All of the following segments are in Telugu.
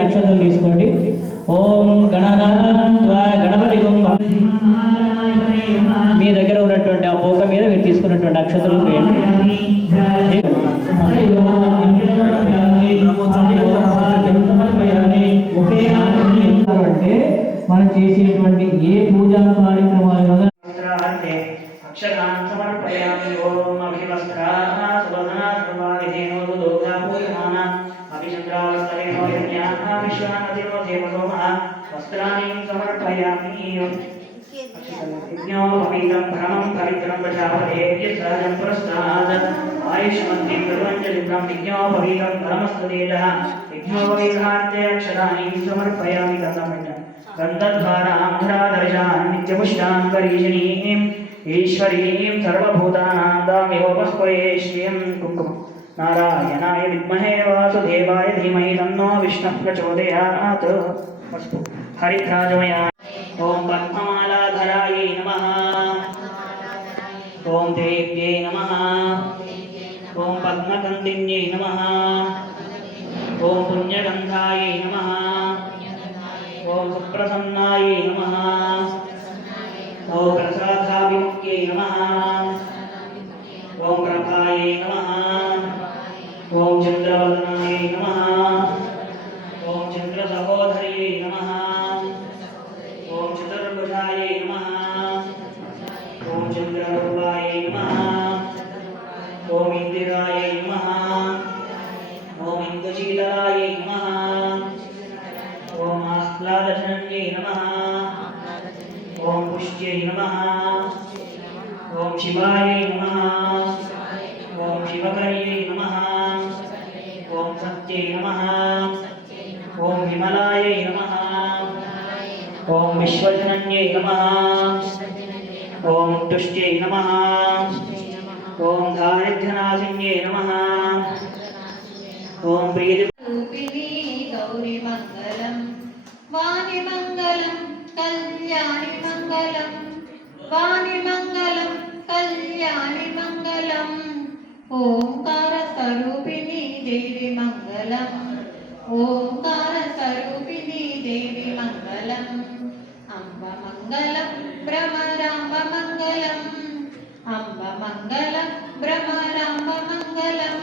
నక్షత్రం తీసుకోండి. ఓం గణపతి మీ దగ్గర ఉన్నటువంటి ఆ పోక మీద మీరు తీసుకున్నటువంటి నక్షత్రం వేయండి. అంటే మనం చేసేటువంటి ఏ పూజా కార్యక్రమాలు అక్షరాన్ సమర్పయామి. ఓం అభివస్త్రాః సువర్ణాః సర్వావిధేనో దుర్గా పూజమానా అభిచంద్రావస్తరేణో యజ్ఞాః విశ్వానతినో దేవసోమః వస్త్రాణి సమర్పయామి. యజ్ఞోపవీతం భ్రమం పవిత్రం ప్రజాపతే సహజం పురస్తాద్ ఆయుష్మంతిం ప్రపంచలిబ్రం యజ్ఞోపవీతం భ్రమస్తదేజః యజ్ఞోపవీతార్థే అక్షరాణి సమర్పయామి. గంధద్వారాంధ్రాదర్శాన్ నిత్యపుష్టాం కరీషిణీం ఈశ్వరీం సర్వభూతానాం దామ్యోపహ్వయేష్యం. కుంకుమం. నారాయణాయ విద్మహే వాసుదేవాయ ధీమహి తన్నో విష్ణుః ప్రచోదయాత్. హరిద్రాజమయ. ఓం పద్మమాలాధరాయై నమః. ఓం దేవ్యై నమః. ఓం పద్మకందిన్యై నమః. ఓం పుణ్యగంధాయై నమః. ఓం సుప్రసన్నాయై నమః. ఓం ప్రసాదాభిముఖ్యై నమః. ఓం ప్రభాయై నమః. ఓం చంద్రవదనాయై నమః. ఓం చంద్రసహోదర్యై నమః. ఓం చతుర్భుజాయై నమః. ఓం చంద్రరూపాయై నమః. ఓం ఇందిరాయై నమః. ఓం ఇందుశీతలాయై నమః. ఓం ఆహ్లాదజనన్యై నమః. ఓం పుష్ట్యై నమః. ఓం శివాయై నమః. ఓం శివకర్యై నమః. ఓం సత్యై నమః. ఓం విమలాయై నమః. ఓం విశ్వజనన్యై నమః. ఓం తుష్ట్యై నమః. ఓం దారిద్ర్యనాశిన్యై నమః. ఓం ప్రీతి గౌరీ మంగళం వాణి మంగళం కళ్యాణి మంగళం వాణి మంగళం కళ్యాణి మంగళం. ఓంకార స్వరూపిణి దేవి మంగళం. ఓంకార స్వరూపిణి దేవి మంగళం. అంబ మంగళం భ్రమరాంబ మంగళం. అంబ మంగళం భ్రమరాంబ మంగళం.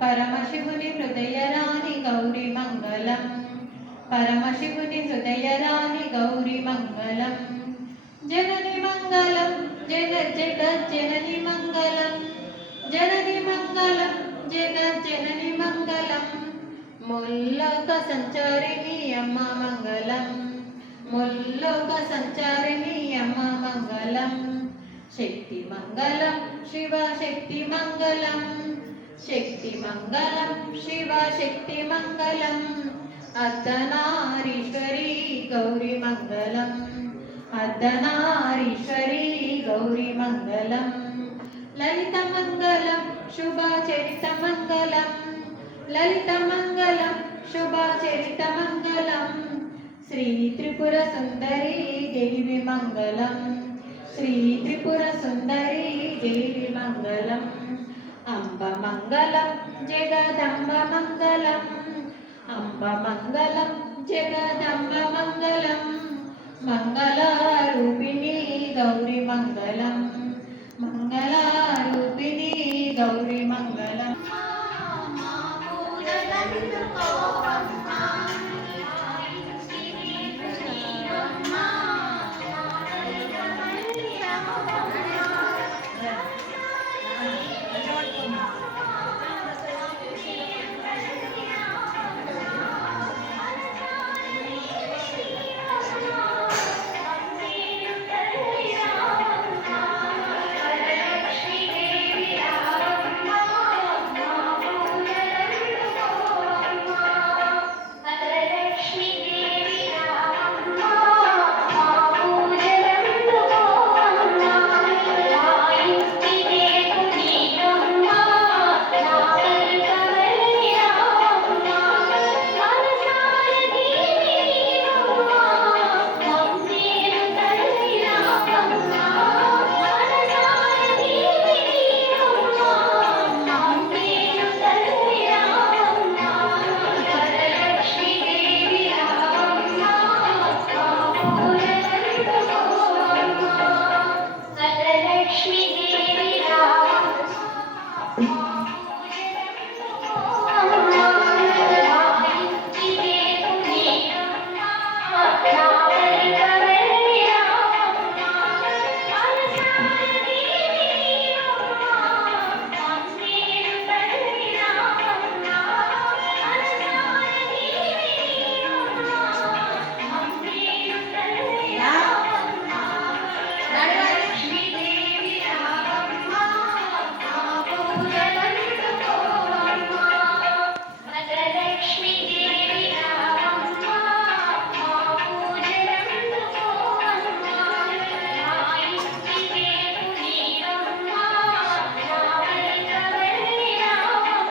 పరమశివుని హృదయరాణి గౌరీ మంగళం. పరమశివుని హృదయరాణి గౌరీ మంగళం. జనని మంగళం జగజ్జనని మంగళం. జనని మంగళం జగజ్జనని మంగళం. ముల్లోక సంచారిణి అమ్మ మంగళం. ముల్లోక సంచారిణి అమ్మ మంగళం. శక్తి మంగళం శివ శక్తి మంగళం. శక్తి మంగళం శివ శక్తి మంగళం. అర్ధనారీశ్వరి గౌరీ మంగళం. అర్ధనారీశ్వరి గౌరీ మంగళం. లలిత మంగళం శుభచరిత మంగళం. లలిత మంగళం శుభచరిత మంగళం. శ్రీ త్రిపుర సుందరి దేవి మంగళం. శ్రీ త్రిపుర సుందరి దేవి మంగళం. అంబ మంగళం జగదంబ మంగళం. అంబ మంగళం జగదంబ మంగళం. మంగళారూపిణి గౌరీ మంగళం. మంగళారూపిణి గౌరీ